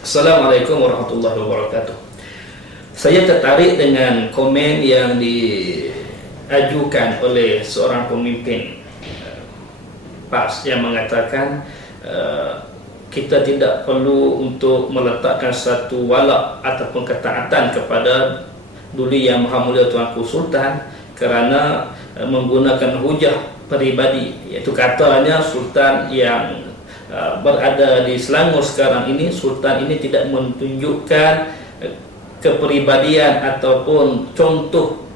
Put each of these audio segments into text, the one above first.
Assalamualaikum warahmatullahi wabarakatuh. Saya tertarik dengan komen yang diajukan oleh seorang pemimpin PAS yang mengatakan kita tidak perlu untuk meletakkan satu walak ataupun ketaatan kepada Duli Yang Maha Mulia Tuanku Sultan kerana menggunakan hujah peribadi, iaitu katanya Sultan yang berada di Selangor sekarang ini, Sultan ini tidak menunjukkan kepribadian ataupun contoh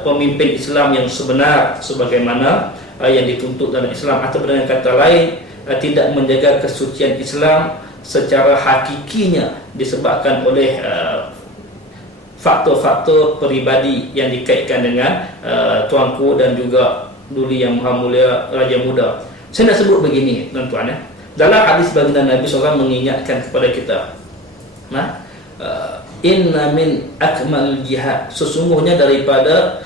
pemimpin Islam yang sebenar sebagaimana yang dituntut dalam Islam, atau dengan kata lain tidak menjaga kesucian Islam secara hakikinya disebabkan oleh faktor-faktor peribadi yang dikaitkan dengan Tuanku dan juga Duli Yang Maha Mulia Raja Muda. Saya nak sebut begini tuan-tuan, dalam hadis baginda Nabi SAW mengingatkan kepada kita, inna min akmal jihad, sesungguhnya daripada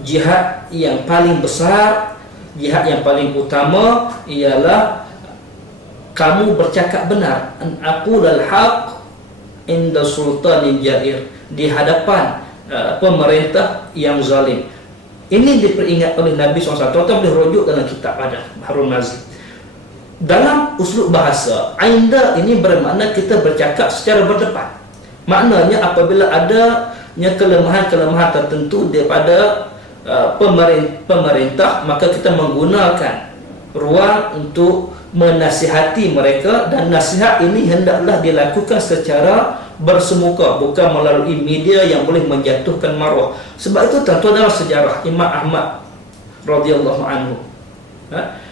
jihad yang paling besar, jihad yang paling utama ialah kamu bercakap benar, an aqulal haq inda sultanin jair, di hadapan pemerintah yang zalim. Ini diperingat oleh Nabi SAW. Tuan-tuan boleh rujuk dalam kitab ada Harun Nazim. Dalam uslub bahasa, ainda ini bermakna kita bercakap secara berdepan. Maknanya apabila adanya kelemahan-kelemahan tertentu daripada pemerintah, maka kita menggunakan ruang untuk menasihati mereka, dan nasihat ini hendaklah dilakukan secara bersemuka, bukan melalui media yang boleh menjatuhkan maruah. Sebab itu tuan-tuan, dalam sejarah Imam Ahmad radhiyallahu anhu,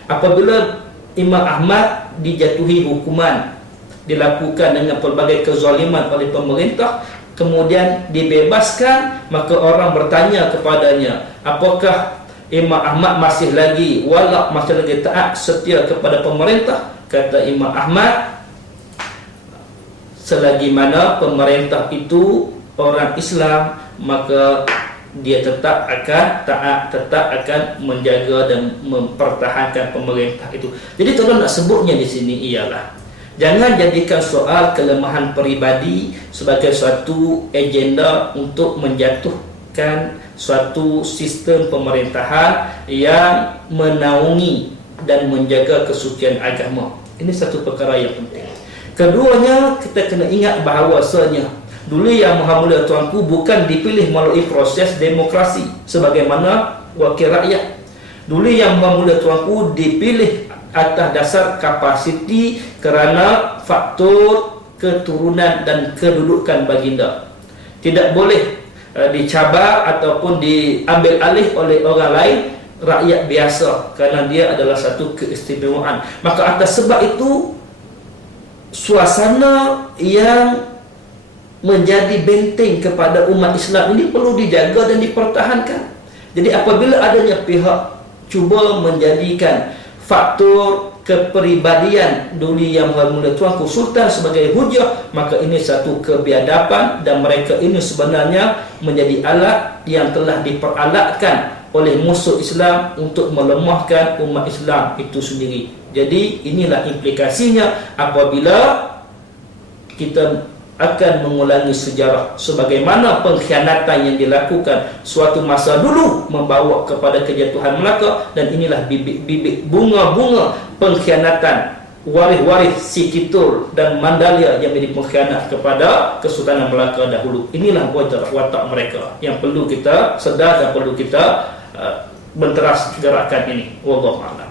apabila Imam Ahmad dijatuhi hukuman, dilakukan dengan pelbagai kezaliman oleh pemerintah, kemudian dibebaskan, maka orang bertanya kepadanya, apakah Imam Ahmad masih lagi walak, masih lagi taat setia kepada pemerintah? Kata Imam Ahmad, selagi mana pemerintah itu orang Islam, maka dia tetap akan taat, tetap akan menjaga dan mempertahankan pemerintah itu. Jadi tuan nak sebutnya di sini ialah, jangan jadikan soal kelemahan peribadi sebagai suatu agenda untuk menjatuhkan suatu sistem pemerintahan yang menaungi dan menjaga kesucian agama. Ini satu perkara yang penting. Keduanya, kita kena ingat bahawasanya Duli Yang Maha Mulia Tuanku bukan dipilih melalui proses demokrasi sebagaimana wakil rakyat. Duli Yang Maha Mulia Tuanku dipilih atas dasar kapasiti kerana faktor keturunan dan kedudukan baginda. Tidak boleh dicabar ataupun diambil alih oleh orang lain, rakyat biasa, kerana dia adalah satu keistimewaan. Maka atas sebab itu, suasana yang menjadi benteng kepada umat Islam ini perlu dijaga dan dipertahankan. Jadi apabila adanya pihak cuba menjadikan faktor kepribadian Duli Yang Maha Mulia Tuanku Sultan sebagai hujah, maka ini satu kebiadaban, dan mereka ini sebenarnya menjadi alat yang telah diperalatkan oleh musuh Islam untuk melemahkan umat Islam itu sendiri. Jadi inilah implikasinya apabila kita akan mengulangi sejarah sebagaimana pengkhianatan yang dilakukan suatu masa dulu membawa kepada kejatuhan Melaka, dan inilah bibit-bibit bunga-bunga pengkhianatan waris-waris Sikitul dan Mandalia yang menjadi pengkhianat kepada Kesultanan Melaka dahulu. Inilah watak mereka yang perlu kita sedar dan perlu kita benteras gerakan ini. Wallahu a'lam.